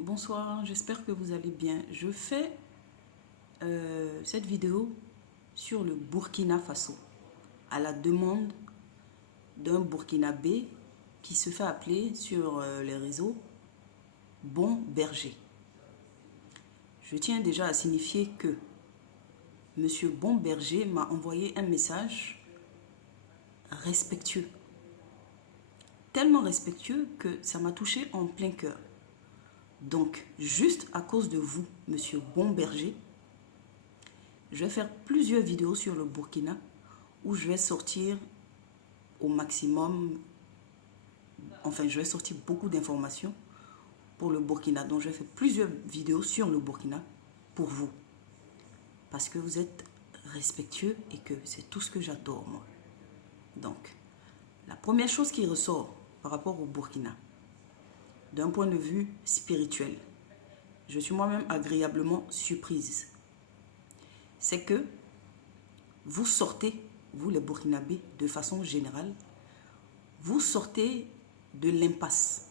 Bonsoir, j'espère que vous allez bien. Je fais cette vidéo sur le Burkina Faso à la demande d'un Burkinabé qui se fait appeler sur les réseaux Bon Berger. Je tiens déjà à signifier que Monsieur Bon Berger m'a envoyé un message respectueux. Tellement respectueux que ça m'a touché en plein cœur. Donc, juste à cause de vous, Monsieur Bon Berger, je vais faire plusieurs vidéos sur le Burkina où je vais sortir au maximum, enfin je vais sortir beaucoup d'informations pour le Burkina. Donc je vais faire plusieurs vidéos sur le Burkina pour vous. Parce que vous êtes respectueux et que c'est tout ce que j'adore moi. Donc, la première chose qui ressort par rapport au Burkina, d'un point de vue spirituel, je suis moi-même agréablement surprise. C'est que vous sortez, vous les Burkinabés, de façon générale, vous sortez de l'impasse,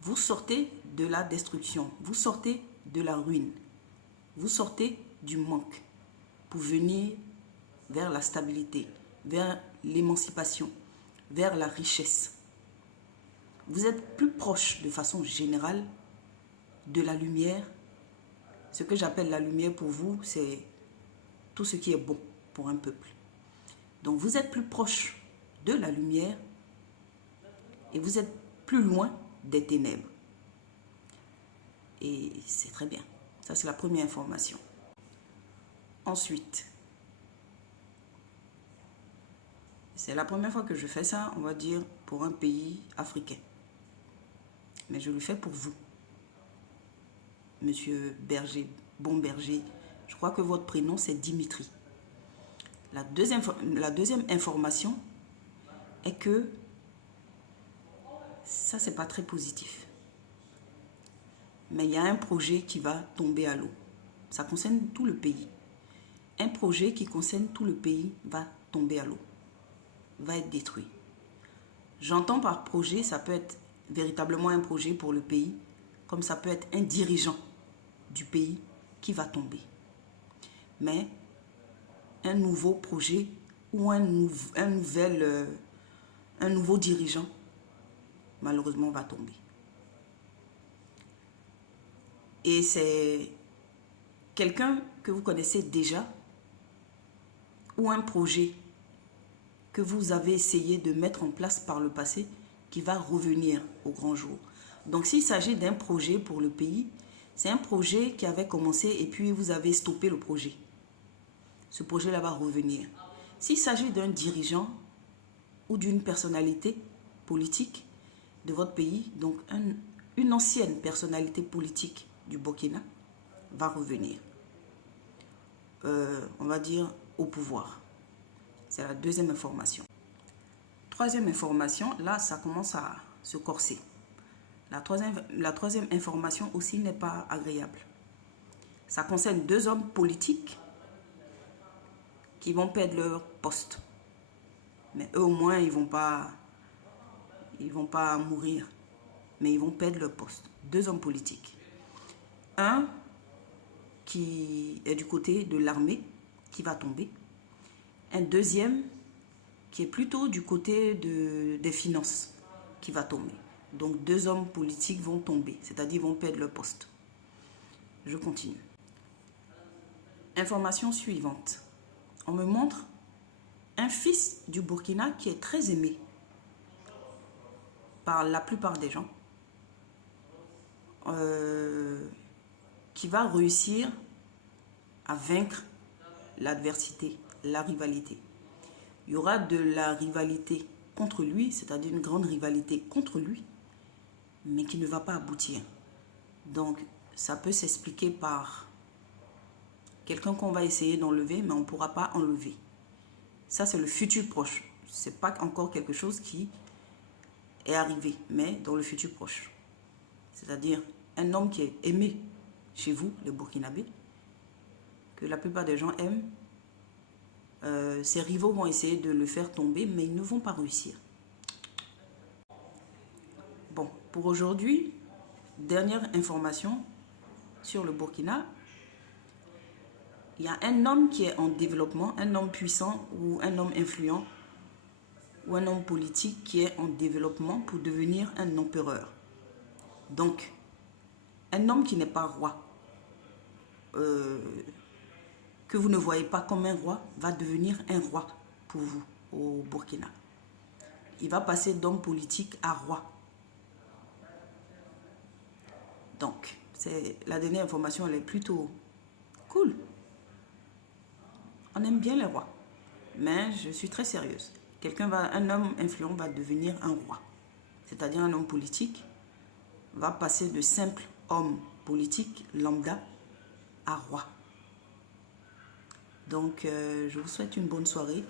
vous sortez de la destruction, vous sortez de la ruine, vous sortez du manque pour venir vers la stabilité, vers l'émancipation, vers la richesse. Vous êtes plus proche de façon générale de la lumière. Ce que j'appelle la lumière pour vous, c'est tout ce qui est bon pour un peuple. Donc vous êtes plus proche de la lumière et vous êtes plus loin des ténèbres. Et c'est très bien. Ça, c'est la première information. Ensuite, c'est la première fois que je fais ça, on va dire, pour un pays africain. Mais je le fais pour vous. Monsieur Berger, Bon Berger, je crois que votre prénom, c'est Dimitri. La deuxième information est que ça, c'est pas très positif. Mais il y a un projet qui va tomber à l'eau. Ça concerne tout le pays. Un projet qui concerne tout le pays va tomber à l'eau, va être détruit. J'entends par projet, ça peut être véritablement un projet pour le pays, comme ça peut être un dirigeant du pays qui va tomber. Mais un nouveau projet ou un nouveau dirigeant, malheureusement, va tomber. Et c'est quelqu'un que vous connaissez déjà ou un projet que vous avez essayé de mettre en place par le passé qui va revenir au grand jour. Donc s'il s'agit d'un projet pour le pays, c'est un projet qui avait commencé et puis vous avez stoppé le projet. Ce projet-là va revenir. S'il s'agit d'un dirigeant ou d'une personnalité politique de votre pays, donc une ancienne personnalité politique du Burkina va revenir, on va dire, au pouvoir. C'est la deuxième information. Troisième information, là, ça commence à se corser. La troisième information aussi n'est pas agréable. Ça concerne deux hommes politiques qui vont perdre leur poste. Mais eux, au moins, ils vont pas mourir. Mais ils vont perdre leur poste. Deux hommes politiques. Un qui est du côté de l'armée, qui va tomber. Un deuxième qui est plutôt du côté des finances, qui va tomber. Donc deux hommes politiques vont tomber, c'est-à-dire vont perdre leur poste. Je continue. Information suivante. On me montre un fils du Burkina qui est très aimé par la plupart des gens, qui va réussir à vaincre l'adversité, la rivalité. Il y aura de la rivalité contre lui, c'est-à-dire une grande rivalité contre lui, mais qui ne va pas aboutir. Donc, ça peut s'expliquer par quelqu'un qu'on va essayer d'enlever, mais on ne pourra pas enlever. Ça, c'est le futur proche. Ce n'est pas encore quelque chose qui est arrivé, mais dans le futur proche. C'est-à-dire un homme qui est aimé chez vous, les Burkinabés, que la plupart des gens aiment. Ses rivaux vont essayer de le faire tomber, mais ils ne vont pas réussir. Bon, pour aujourd'hui, dernière information sur le Burkina. Il y a un homme qui est en développement, un homme puissant ou un homme influent ou un homme politique qui est en développement pour devenir un empereur. Donc, un homme qui n'est pas roi, que vous ne voyez pas comme un roi, va devenir un roi pour vous au Burkina. Il va passer d'homme politique à roi. Donc, la dernière information, elle est plutôt cool. On aime bien les rois. Mais je suis très sérieuse. Un homme influent va devenir un roi. C'est-à-dire un homme politique va passer de simple homme politique lambda à roi. Donc, je vous souhaite une bonne soirée.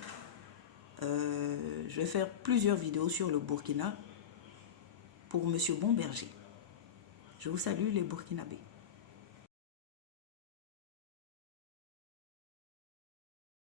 Je vais faire plusieurs vidéos sur le Burkina pour Monsieur Bomberger. Je vous salue les Burkinabés.